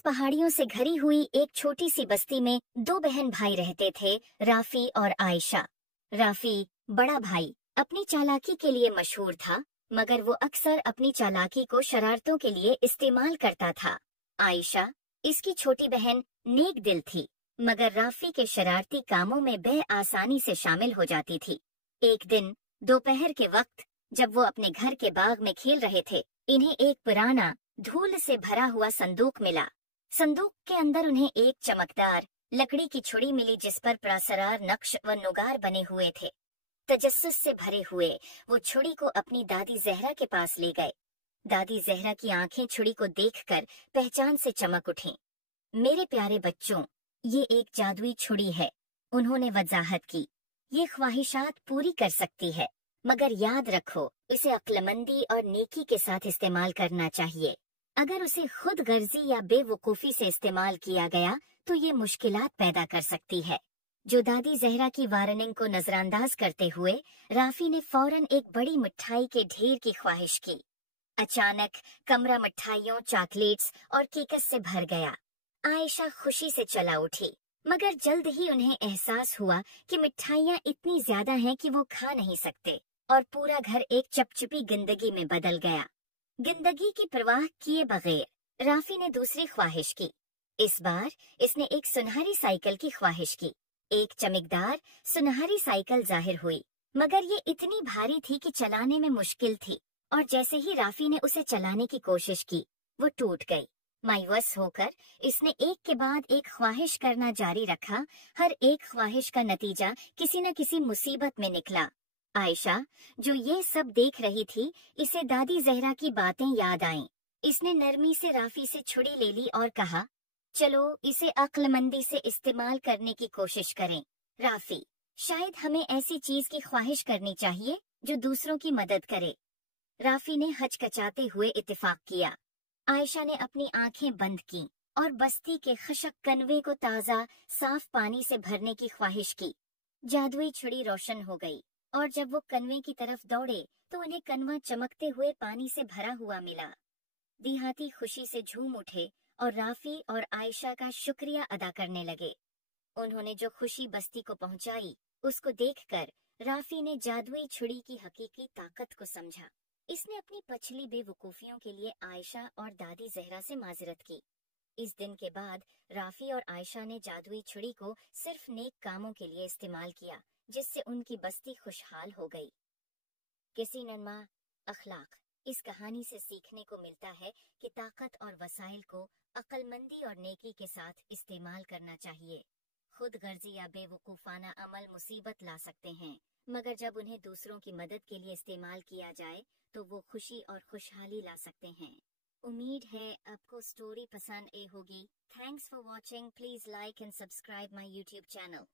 पहाड़ियों से घिरी हुई एक छोटी सी बस्ती में दो बहन भाई रहते थे, राफी और आयशा। राफी, बड़ा भाई, अपनी चालाकी के लिए मशहूर था, मगर वो अक्सर अपनी चालाकी को शरारतों के लिए इस्तेमाल करता था। आयशा, इसकी छोटी बहन, नेक दिल थी, मगर राफी के शरारती कामों में आसानी से शामिल हो जाती थी। एक दिन दोपहर के वक्त जब वो अपने घर के बाग में खेल रहे थे, इन्हें एक पुराना धूल से भरा हुआ संदूक मिला। संदूक के अंदर उन्हें एक चमकदार लकड़ी की छुरी मिली जिस पर प्रासरार नक्श व नुगार बने हुए थे। तजस्सुस से भरे हुए वो छुरी को अपनी दादी जहरा के पास ले गए। दादी जहरा की आंखें छुरी को देखकर पहचान से चमक उठीं। मेरे प्यारे बच्चों, ये एक जादुई छुरी है, उन्होंने वजाहत की। ये ख्वाहिशात पूरी कर सकती है, मगर याद रखो, इसे अक्लमंदी और नेकी के साथ इस्तेमाल करना चाहिए। अगर उसे खुद गर्जी या बेवकूफ़ी से इस्तेमाल किया गया तो ये मुश्किलात पैदा कर सकती है। जो दादी जहरा की वार्निंग को नजरअंदाज करते हुए राफी ने फौरन एक बड़ी मिठाई के ढेर की ख्वाहिश की। अचानक कमरा मिठाइयों, चॉकलेट्स और केकस से भर गया। आयशा खुशी से चला उठी, मगर जल्द ही उन्हें एहसास हुआ कि मिठाइयाँ इतनी ज्यादा हैं कि वो खा नहीं सकते, और पूरा घर एक चपचपी जिंदगी में बदल गया। जिंदगी की परवाह किए बगैर राफी ने दूसरी ख्वाहिश की। इस बार इसने एक सुनहरी साइकिल की ख्वाहिश की। एक चमकदार सुनहरी साइकिल जाहिर हुई, मगर ये इतनी भारी थी कि चलाने में मुश्किल थी, और जैसे ही राफी ने उसे चलाने की कोशिश की, वो टूट गई। मायूस होकर इसने एक के बाद एक ख्वाहिश करना जारी रखा। हर एक ख्वाहिश का नतीजा किसी न किसी मुसीबत में निकला। आयशा, जो ये सब देख रही थी, इसे दादी जहरा की बातें याद आईं। इसने नरमी से राफी से छुरी ले ली और कहा, चलो इसे अक्लमंदी से इस्तेमाल करने की कोशिश करें। राफी, शायद हमें ऐसी चीज की ख्वाहिश करनी चाहिए जो दूसरों की मदद करे। राफी ने हचकचाते हुए इत्तेफाक किया। आयशा ने अपनी आंखें बंद की और बस्ती के खशक कनवे को ताज़ा साफ पानी से भरने की ख्वाहिश की। जादुई छुरी रोशन हो गई, और जब वो कनवे की तरफ दौड़े तो उन्हें कनवा चमकते हुए पानी से भरा हुआ मिला। देहाती खुशी से झूम उठे और राफी और आयशा का शुक्रिया अदा करने लगे। उन्होंने जो खुशी बस्ती को पहुंचाई, उसको देखकर राफी ने जादुई छुरी की हकीकी ताकत को समझा। इसने अपनी पछली बेवकूफियों के लिए आयशा और दादी जहरा से माजरत की। इस दिन के बाद राफी और आयशा ने जादुई छुरी को सिर्फ नेक कामों के लिए इस्तेमाल किया, जिससे उनकी बस्ती खुशहाल हो गई। किसी नरमा अखलाक, इस कहानी से सीखने को मिलता है कि ताकत और वसाइल को अक्लमंदी और नेकी के साथ इस्तेमाल करना चाहिए। खुद गर्जी या बेवकूफ़ाना अमल मुसीबत ला सकते हैं, मगर जब उन्हें दूसरों की मदद के लिए इस्तेमाल किया जाए तो वो खुशी और खुशहाली ला सकते हैं। उम्मीद है आपको स्टोरी पसंद आई होगी। Thanks for watching. Please like and subscribe my YouTube channel.